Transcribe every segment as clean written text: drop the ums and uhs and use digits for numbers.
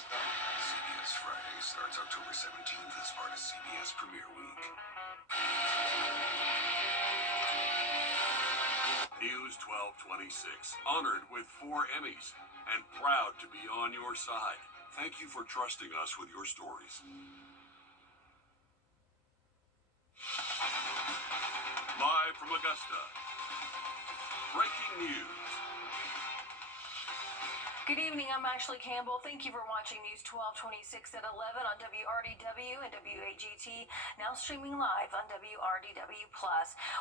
CBS Friday starts October 17th as part of CBS Premiere Week. News 1226, honored with 4 Emmys and proud to be on your side. Thank you for trusting us with your stories. Live from Augusta, breaking news. Good evening, I'm Ashley Campbell. Thank you for watching News 1226 at 11 on Wrdw and WAGT, now streaming live on Wrdw+.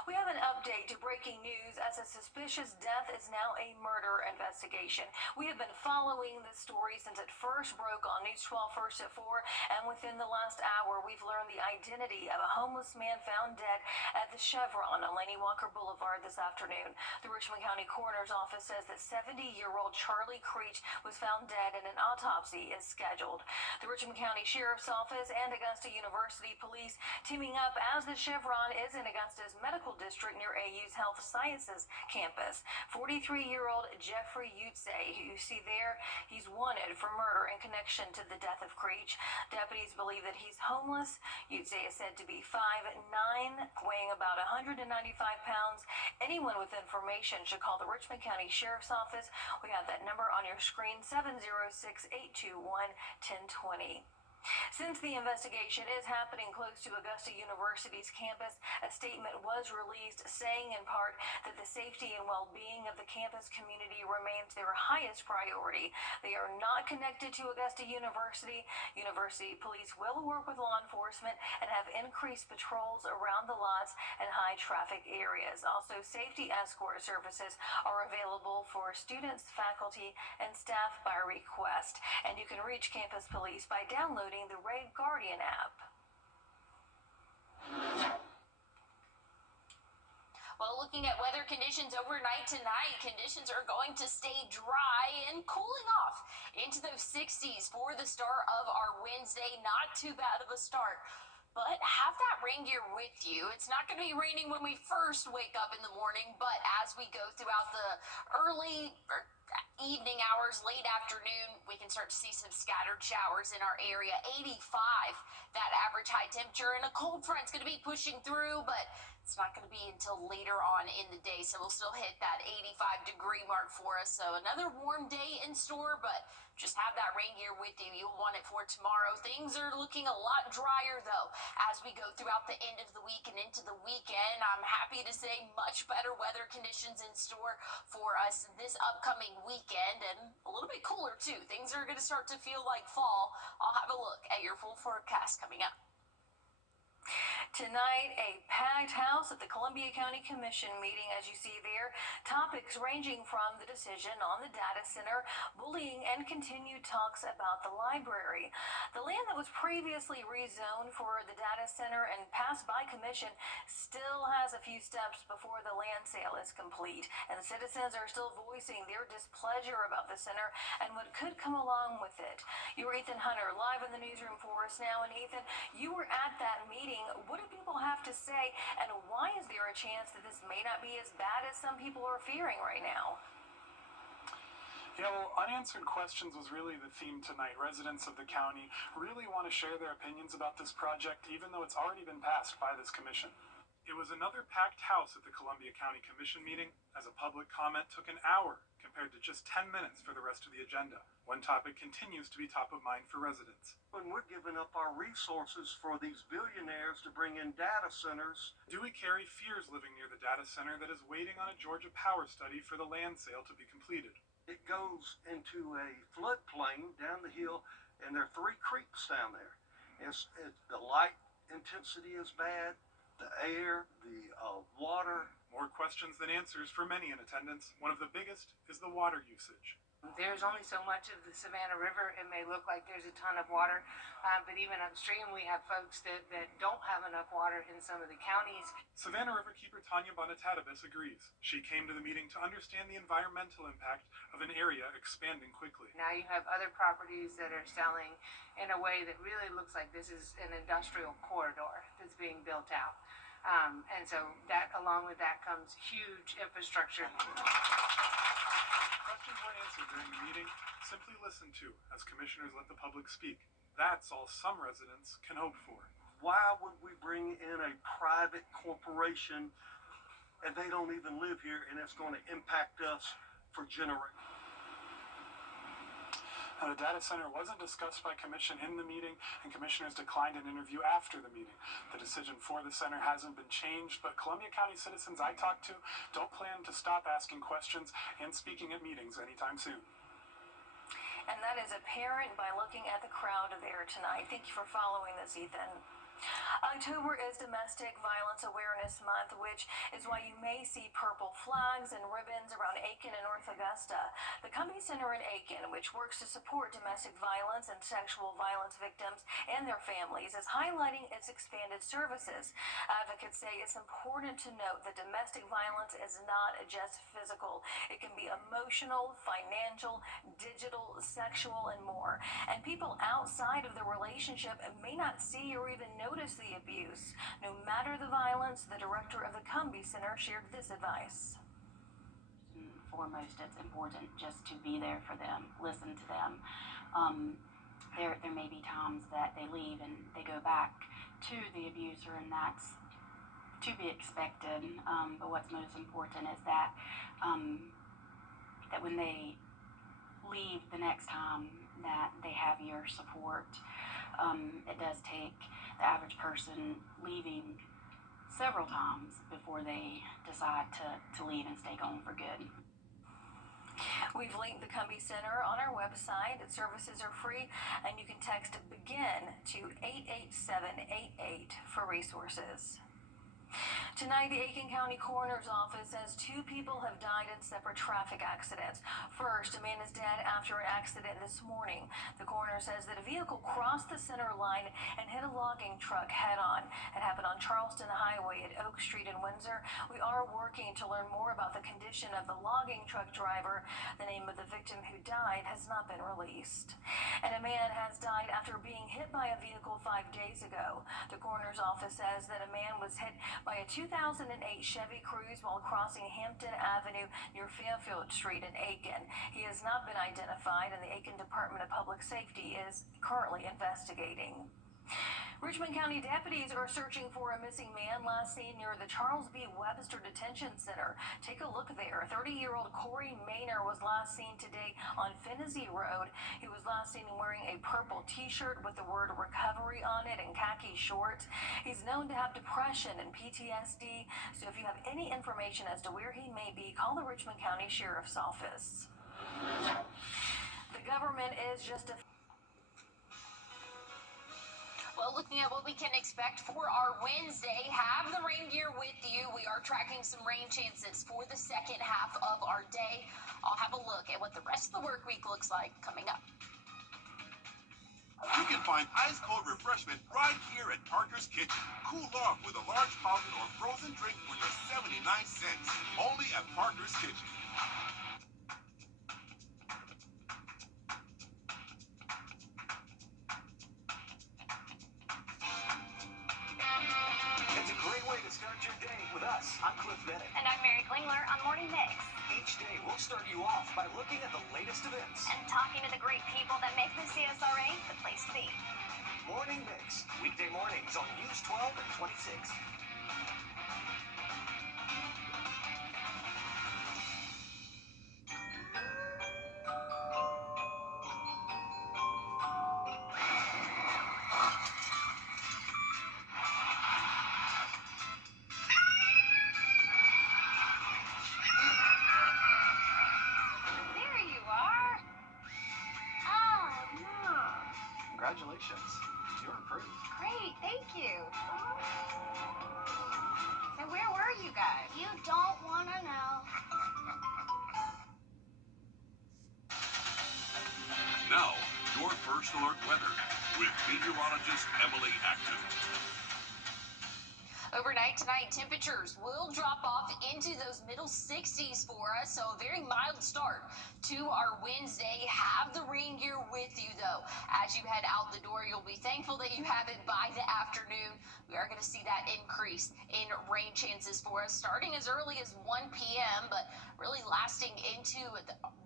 We have an update to breaking news as a suspicious death is now a murder investigation. We have been following this story since it first broke on News 12 First at 4, and within the last hour, we've learned the identity of a homeless man found dead at the Chevron on Laney Walker Boulevard this afternoon. The Richmond County Coroner's Office says that 70-year-old Charlie Creech was found dead and an autopsy is scheduled. The Richmond County Sheriff's Office and Augusta University Police teaming up as the Chevron is in Augusta's medical district near AU's Health Sciences campus. 43-year-old Jeffrey Utze, who you see there, he's wanted for murder in connection to the death of Creech. Deputies believe that he's homeless. Utze is said to be 5'9", weighing about 195 pounds. Anyone with information should call the Richmond County Sheriff's Office. We have that number on your screen, 706-821-1020. Since the investigation is happening close to Augusta University's campus, a statement was released saying in part that the safety and well-being of the campus community remains their highest priority. They are not connected to Augusta University. University police will work with law enforcement and have increased patrols around the lots and high traffic areas. Also, safety escort services are available for students, faculty, and staff by request. And you can reach campus police by downloading the Ray Guardian app. Well, looking at weather conditions overnight tonight, conditions are going to stay dry and cooling off into those 60s for the start of our Wednesday. Not too bad of a start, but have that rain gear with you. It's not going to be raining when we first wake up in the morning, but as we go throughout the early evening hours, late afternoon, we can start to see some scattered showers in our area. 85, that average high temperature, and a cold front's going to be pushing through, but it's not going to be until later on in the day, so we'll still hit that 85-degree mark for us. So another warm day in store, but just have that rain gear with you. You'll want it for tomorrow. Things are looking a lot drier, though, as we go throughout the end of the week and into the weekend. I'm happy to say much better weather conditions in store for us this upcoming weekend, and a little bit cooler, too. Things are going to start to feel like fall. I'll have a look at your full forecast coming up. Tonight, a packed house at the Columbia County Commission meeting, as you see there. Topics ranging from the decision on the data center, bullying, and continued talks about the library. The land that was previously rezoned for the data center and passed by commission still has a few steps before the land sale is complete, and citizens are still voicing their displeasure about the center and what could come along with it. You're Ethan Hunter live in the newsroom for us now, and Ethan, you were at that meeting. What do people have to say, and why is there a chance that this may not be as bad as some people are fearing right now? Yeah, well, unanswered questions was really the theme tonight. Residents of the county really want to share their opinions about this project, even though it's already been passed by this commission. It was another packed house at the Columbia County Commission meeting, as a public comment took an hour compared to just 10 minutes for the rest of the agenda. One topic continues to be top of mind for residents. When we're giving up our resources for these billionaires to bring in data centers. Dewey Carey fears living near the data center that is waiting on a Georgia power study for the land sale to be completed. It goes into a floodplain down the hill, and there are 3 creeks down there. The light intensity is bad, the air, the water. More questions than answers for many in attendance. One of the biggest is the water usage. There's only so much of the Savannah River. It may look like there's a ton of water, but even upstream we have folks that don't have enough water in some of the counties. Savannah Riverkeeper Tanya Bonatatabis agrees. She came to the meeting to understand the environmental impact of an area expanding quickly. Now you have other properties that are selling in a way that really looks like this is an industrial corridor that's being built out. And so that, along with that, comes huge infrastructure. Questions were answered during the meeting. Simply listened to as commissioners let the public speak. That's all some residents can hope for. Why would we bring in a private corporation and they don't even live here and it's going to impact us for generations? Now, the data center wasn't discussed by commission in the meeting, and commissioners declined an interview after the meeting. The decision for the center hasn't been changed, but Columbia County citizens I talked to don't plan to stop asking questions and speaking at meetings anytime soon. And that is apparent by looking at the crowd there tonight. Thank you for following this, Ethan. October is Domestic Violence Awareness Month, which is why you may see purple flags and ribbons around Aiken and North Augusta. The Cumbie Center in Aiken, which works to support domestic violence and sexual violence victims and their families, is highlighting its expanded services. Advocates say it's important to note that domestic violence is not just physical. It can be emotional, financial, digital, sexual, and more. And people outside of the relationship may not see or even notice the abuse. No matter the violence, the director of the Cumbie Center shared this advice. Foremost, it's important just to be there for them, listen to them. There may be times that they leave and they go back to the abuser, and that's to be expected. But what's most important is that that when they leave the next time, that they have your support. It does take the average person leaving several times before they decide to leave and stay gone for good. We've linked the Cumbie Center on our website. Its services are free, and you can text BEGIN to 88788 for resources. Tonight, the Aiken County Coroner's Office says 2 people have died in separate traffic accidents. First, a man is dead after an accident this morning. The coroner says that a vehicle crossed the center line and hit a logging truck head-on. It happened on Charleston Highway at Oak Street in Windsor. We are working to learn more about the condition of the logging truck driver. The name of the victim who died has not been released. And a man has died after being hit by a vehicle 5 days ago. The coroner's office says that a man was hit by a 2008 Chevy Cruze while crossing Hampton Avenue near Fairfield Street in Aiken. He has not been identified, and the Aiken Department of Public Safety is currently investigating. Richmond County deputies are searching for a missing man last seen near the Charles B. Webster Detention Center. Take a look there. 30-year-old Corey Maynor was last seen today on Finney Road. He was last seen wearing a purple t-shirt with the word recovery on it and khaki shorts. He's known to have depression and PTSD, so if you have any information as to where he may be, call the Richmond County Sheriff's Office. The government is just a Well, looking at what we can expect for our Wednesday, have the rain gear with you. We are tracking some rain chances for the second half of our day. I'll have a look at what the rest of the work week looks like coming up. You can find ice-cold refreshment right here at Parker's Kitchen. Cool off with a large fountain or frozen drink for just 79 cents. Only at Parker's Kitchen. It's a great way to start your day with us. I'm Cliff Bennett. And I'm Mary Klingler on Morning Mix. Each day, we'll start you off by looking at the latest events. And talking to the great people that make the CSRA the place to be. Morning Mix, weekday mornings on News 12 and 26. There you are. Oh, no. Congratulations, you're approved. Great, thank you. So where were you guys? You don't want to know. Now, your first alert weather with meteorologist Emily Acton. Overnight tonight, temperatures will drop off into those middle 60s for us, so a very mild start to our Wednesday. Have the rain gear with you, though, as as you head out the door, you'll be thankful that you have it by the afternoon. We are going to see that increase in rain chances for us, starting as early as 1 p.m., but really lasting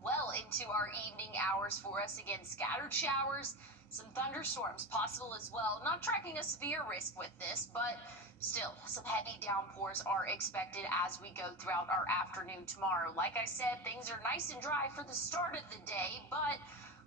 well into our evening hours for us. Again, scattered showers, some thunderstorms possible as well. Not tracking a severe risk with this, but still, some heavy downpours are expected as we go throughout our afternoon tomorrow. Like I said, things are nice and dry for the start of the day, but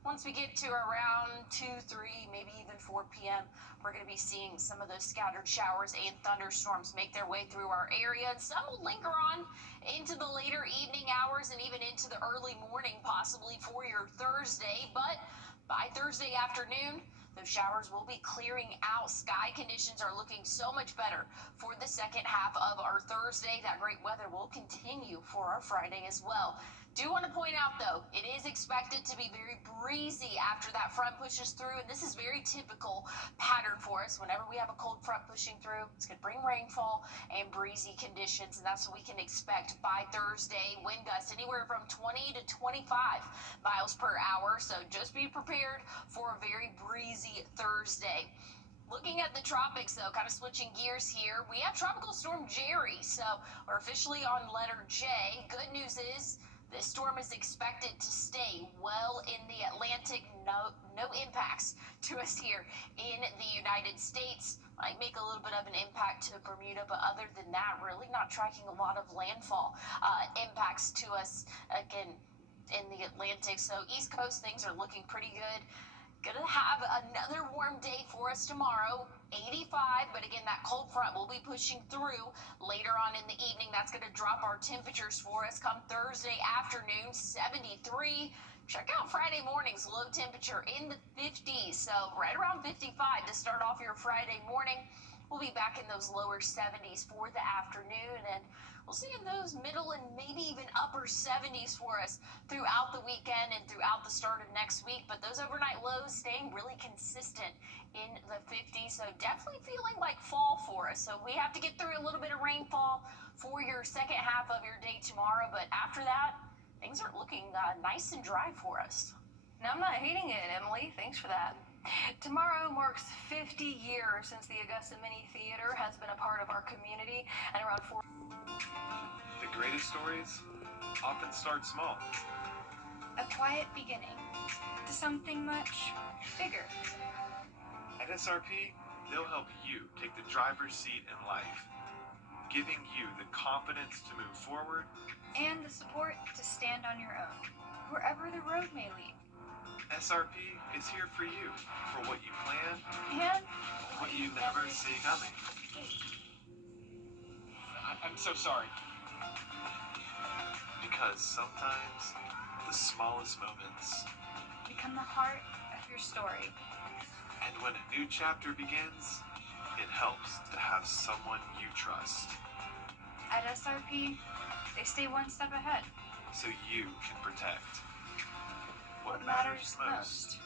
once we get to around 2, 3, maybe even 4 p.m., we're going to be seeing some of those scattered showers and thunderstorms make their way through our area, and some will linger on into the later evening hours and even into the early morning, possibly for your Thursday. But by Thursday afternoon, those showers will be clearing out. Sky conditions are looking so much better for the second half of our Thursday. That great weather will continue for our Friday as well. Do want to point out, though, it is expected to be very breezy after that front pushes through, and this is very typical pattern for us. Whenever we have a cold front pushing through, it's going to bring rainfall and breezy conditions, and that's what we can expect by Thursday. Wind gusts anywhere from 20 to 25 miles per hour, so just be prepared for a very breezy Thursday. Looking at the tropics, though, kind of switching gears here, we have Tropical Storm Jerry, so we're officially on letter J. Good news is this storm is expected to stay well in the Atlantic. No impacts to us here in the United States. Might make a little bit of an impact to Bermuda, but other than that, really not tracking a lot of landfall impacts to us, again, in the Atlantic. So East Coast, things are looking pretty good. Gonna have another warm day for us tomorrow, 85, but again, that cold front will be pushing through later on in the evening. That's gonna drop our temperatures for us come Thursday afternoon, 73. Check out Friday morning's low temperature in the 50s, so right around 55 to start off your Friday morning. We'll be back in those lower 70s for the afternoon, and we'll see in those middle and maybe even upper 70s for us throughout the weekend and throughout the start of next week. But those overnight lows staying really consistent in the 50s. So definitely feeling like fall for us. So we have to get through a little bit of rainfall for your second half of your day tomorrow. But after that, things are looking nice and dry for us. Now, I'm not hating it, Emily. Thanks for that. Tomorrow marks 50 years since the Augusta Mini Theater has been a part of our community, and around 4. The greatest stories often start small. A quiet beginning to something much bigger. At SRP, they'll help you take the driver's seat in life, giving you the confidence to move forward And the support to stand on your own, wherever the road may lead. SRP is here for you, for what you plan, And what you never see coming. I'm so sorry. Because sometimes the smallest moments, become the heart of your story. and when a new chapter begins, it helps to have someone you trust, At SRP, they stay one step ahead. so you can protect What matters most.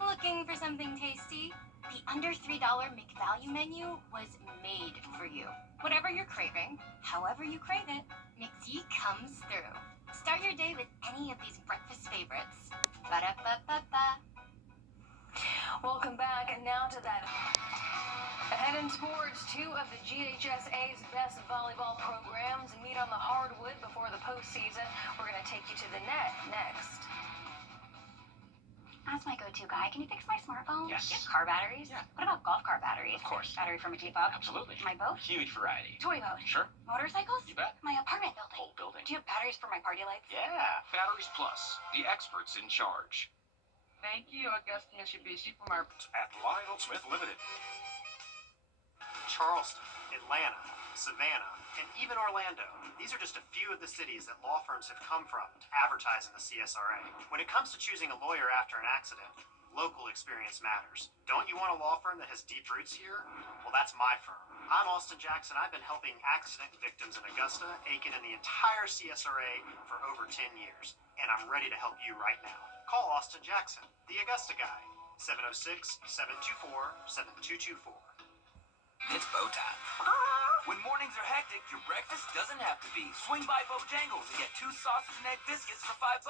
Looking for something tasty? The under $3 McValue menu was made for you. Whatever you're craving, however you crave it, McD comes through. Start your day with any of these breakfast favorites. Ba-da-ba-ba-ba. Welcome back, and now to that. Ahead in sports, 2 of the GHSA's best volleyball programs meet on the hardwood before the postseason. We're going to take you to the net next. As my go-to guy, can you fix my smartphone? Yes. Car batteries? Yeah. What about golf car batteries? Of course. Battery for my Jeep-Up? Absolutely. My boat? Huge variety. Toy boat? Sure. Motorcycles? You bet. My apartment building? Whole building. Do you have batteries for my party lights? Yeah. Batteries Plus, the experts in charge. Thank you, Augusta Mitsubishi, from our At Lionel Smith Limited. Charleston, Atlanta, Savannah, and even Orlando. These are just a few of the cities that law firms have come from to advertise in the CSRA. When it comes to choosing a lawyer after an accident, local experience matters. Don't you want a law firm that has deep roots here? Well, that's my firm. I'm Austin Jackson. I've been helping accident victims in Augusta, Aiken, and the entire CSRA for over 10 years. And I'm ready to help you right now. Call Austin Jackson, the Augusta guy, 706-724-7224. It's bow time. When mornings are hectic, your breakfast doesn't have to be. Swing by Bojangles and get 2 sausage and egg biscuits for $5.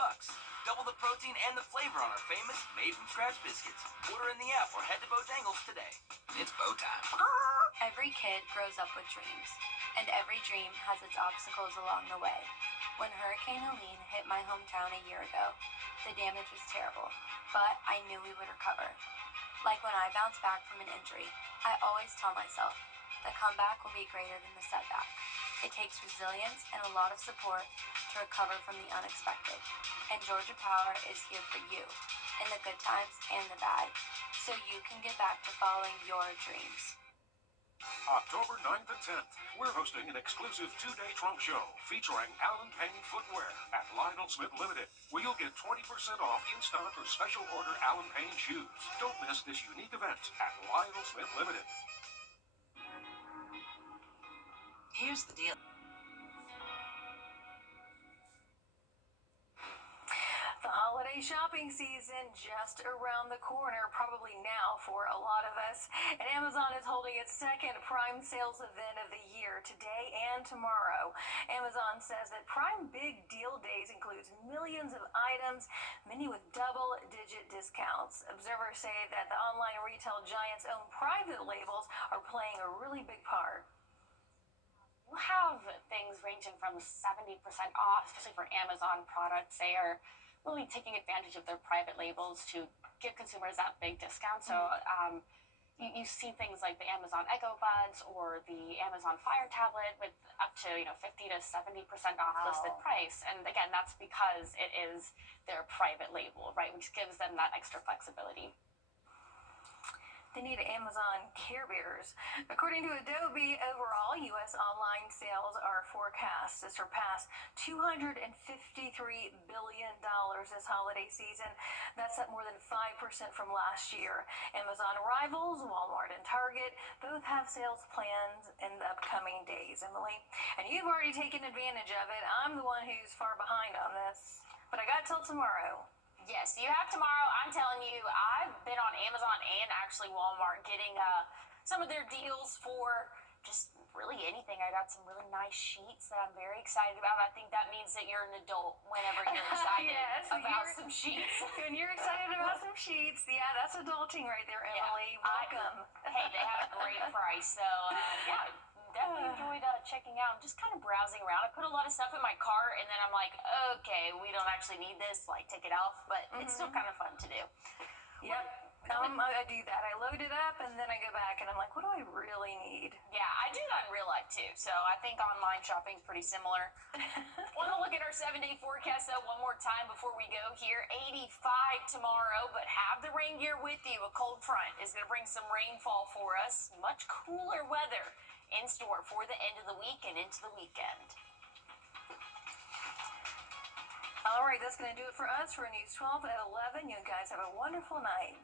Double the protein and the flavor on our famous made-from-scratch biscuits. Order in the app or head to Bojangles today. It's bow time. Every kid grows up with dreams, and every dream has its obstacles along the way. When Hurricane Helene hit my hometown a year ago, the damage was terrible, but I knew we would recover. Like when I bounced back from an injury, I always tell myself, the comeback will be greater than the setback. It takes resilience and a lot of support to recover from the unexpected. And Georgia Power is here for you, in the good times and the bad, so you can get back to following your dreams. October 9th and 10th, we're hosting an exclusive 2-day trunk show featuring Alan Payne Footwear at Lionel Smith Limited, where you'll get 20% off in-stock or special order Alan Payne shoes. Don't miss this unique event at Lionel Smith Limited. Here's the deal. The holiday shopping season just around the corner, probably now for a lot of us. And Amazon is holding its second Prime Sales event of the year today and tomorrow. Amazon says that Prime Big Deal Days includes millions of items, many with double-digit discounts. Observers say that the online retail giant's own private labels are playing a really big part. We'll have things ranging from 70% off, especially for Amazon products. They are really taking advantage of their private labels to give consumers that big discount. So you see things like the Amazon Echo Buds or the Amazon Fire Tablet with up to 50 to 70% off listed price. And again, that's because it is their private label, right, which gives them that extra flexibility. They need Amazon Care Bears. According to Adobe, overall, U.S. online sales are forecast to surpass $253 billion this holiday season. That's up more than 5% from last year. Amazon rivals, Walmart and Target, both have sales plans in the upcoming days, Emily. And you've already taken advantage of it. I'm the one who's far behind on this. But I got till tomorrow. Yes, you have tomorrow. I'm telling you, I've been on Amazon and actually Walmart getting some of their deals for just really anything. I got some really nice sheets that I'm very excited about. I think that means that you're an adult whenever you're excited about some sheets. When you're excited about some sheets, yeah, that's adulting right there, Emily. Welcome. Hey, they have a great price, so yeah. Definitely enjoyed checking out and just kind of browsing around. I put a lot of stuff in my cart and then I'm like, okay, we don't actually need this, like take it off, but it's still kind of fun to do. Yep. I do that. I load it up and then I go back and I'm like, what do I really need? Yeah, I do that in real life too. So I think online shopping is pretty similar. Want to look at our 7-day forecast though one more time before we go here. 85 tomorrow, but have the rain gear with you. A cold front is going to bring some rainfall for us. Much cooler weather in store for the end of the week and into the weekend. All right, that's going to do it for us for News 12 at 11. You guys have a wonderful night.